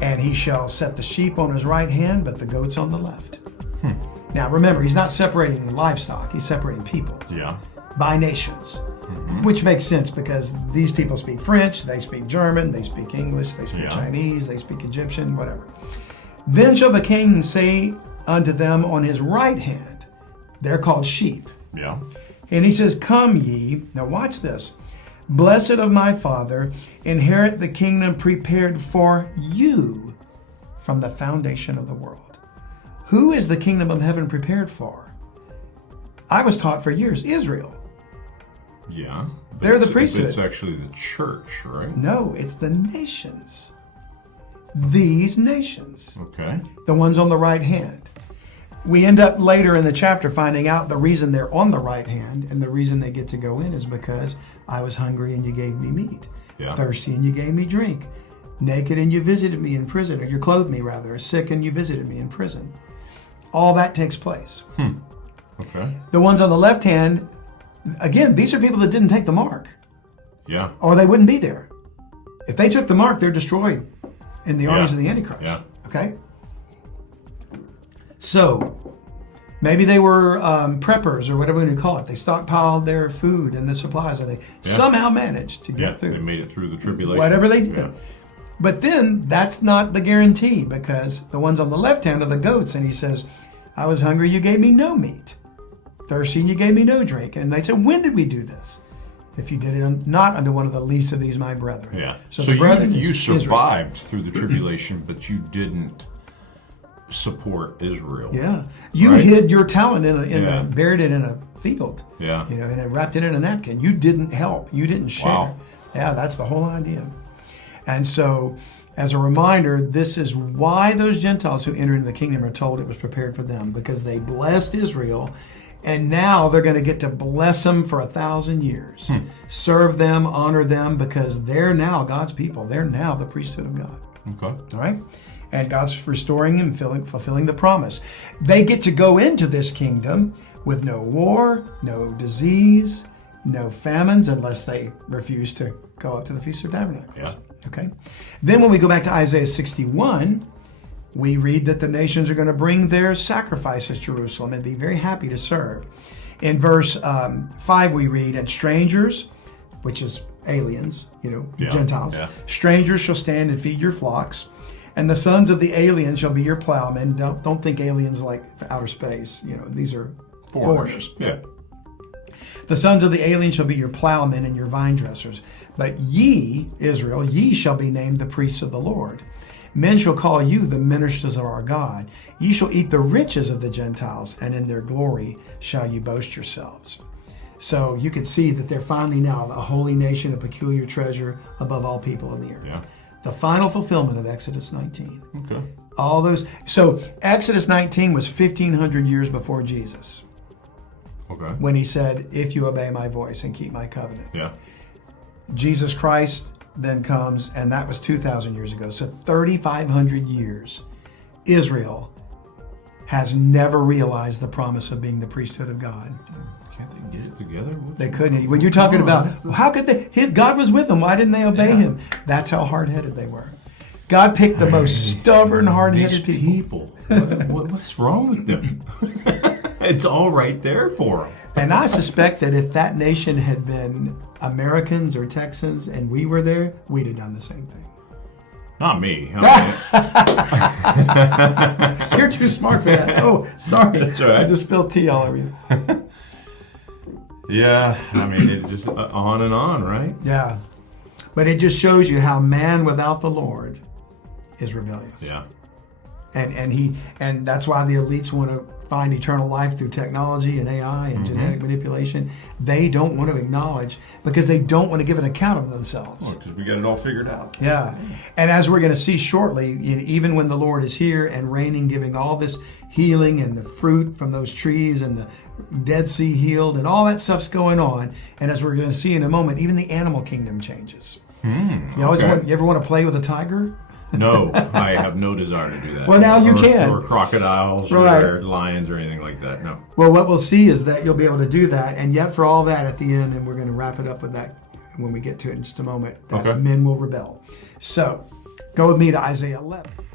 And he shall set the sheep on his right hand, but the goats on the left. Now remember, he's not separating the livestock, he's separating people. Yeah. By nations. Which makes sense because these people speak French, they speak German, they speak English, they speak Chinese, they speak Egyptian, whatever. Then shall the king say unto them on his right hand, they're called sheep. Yeah. And he says, come ye, now watch this, blessed of my Father, inherit the kingdom prepared for you from the foundation of the world. Who is the kingdom of heaven prepared for? I was taught for years, Israel. Yeah. They're the priesthood. It's actually the church, right? No, it's the nations. These nations. Okay. The ones on the right hand. We end up later in the chapter finding out the reason they're on the right hand and the reason they get to go in is because I was hungry and you gave me meat. Yeah. Thirsty and you gave me drink. Naked and you visited me in prison, or you clothed me rather. Sick and you visited me in prison. All that takes place. Okay. The ones on the left hand, again, these are people that didn't take the mark. Yeah. Or they wouldn't be there. If they took the mark, they're destroyed in the armies of the Antichrist. Yeah. Okay? So, maybe they were preppers or whatever you call it. They stockpiled their food and the supplies and they somehow managed to get through. They made it through the tribulation. Whatever they did. Yeah. But then, that's not the guarantee because the ones on the left hand are the goats and he says, I was hungry, you gave me no meat. Thirsty, and you gave me no drink. And they said, when did we do this? If you did it not unto one of the least of these my brethren. Yeah. So So the brethren you is survived through the tribulation, but you didn't support Israel. Yeah. You right? hid your talent buried it in a field. Yeah. You know, and wrapped it in a napkin. You didn't help. You didn't share. Wow. Yeah, that's the whole idea. And so, as a reminder, this is why those Gentiles who enter into the kingdom are told it was prepared for them, because they blessed Israel. And now they're going to get to bless them for 1,000 years. Serve them, honor them, because they're now God's people. They're now the priesthood of God. Okay. All right? And God's restoring and fulfilling the promise. They get to go into this kingdom with no war, no disease, no famines, unless they refuse to go up to the Feast of Tabernacles. Yeah. Okay? Then when we go back to Isaiah 61, we read that the nations are going to bring their sacrifices to Jerusalem and be very happy to serve. In verse 5 we read, and strangers, which is aliens, Gentiles, strangers shall stand and feed your flocks, and the sons of the aliens shall be your plowmen. Don't think aliens like outer space. These are foreigners. Yeah. The sons of the aliens shall be your plowmen and your vine dressers. But ye, Israel, ye shall be named the priests of the Lord. Men shall call you the ministers of our God. Ye shall eat the riches of the Gentiles, and in their glory shall you boast yourselves. So you can see that they're finally now a holy nation, a peculiar treasure above all people on the earth. Yeah. The final fulfillment of Exodus 19. Okay. All those. So Exodus 19 was 1,500 years before Jesus. Okay. When he said, if you obey my voice and keep my covenant. Yeah. Jesus Christ then comes, and that was 2,000 years ago. So 3,500 years, Israel has never realized the promise of being the priesthood of God. Can't they get it together? They couldn't. When you're talking about, how could they? God was with them. Why didn't they obey him? That's how hard-headed they were. God picked the most stubborn, hard-headed people. What's wrong with them? It's all right there for them. And I suspect that if that nation had been Americans or Texans and we were there, we'd have done the same thing. Not me. You're too smart for that. Oh, sorry. That's all right. I just spilled tea all over you. Yeah, I mean, it's just on and on, right? Yeah. But it just shows you how man without the Lord is rebellious. Yeah. And that's why the elites want to find eternal life through technology and AI and genetic manipulation. They don't want to acknowledge because they don't want to give an account of themselves. Because we got it all figured out. Yeah. And as we're going to see shortly, even when the Lord is here and reigning, giving all this healing and the fruit from those trees and the Dead Sea healed and all that stuff's going on. And as we're going to see in a moment, even the animal kingdom changes. You ever want to play with a tiger? No, I have no desire to do that. Well, now you can. Or crocodiles or lions or anything like that, no. Well, what we'll see is that you'll be able to do that, and yet for all that at the end, and we're going to wrap it up with that when we get to it in just a moment, that men will rebel. So, Go with me to Isaiah 11.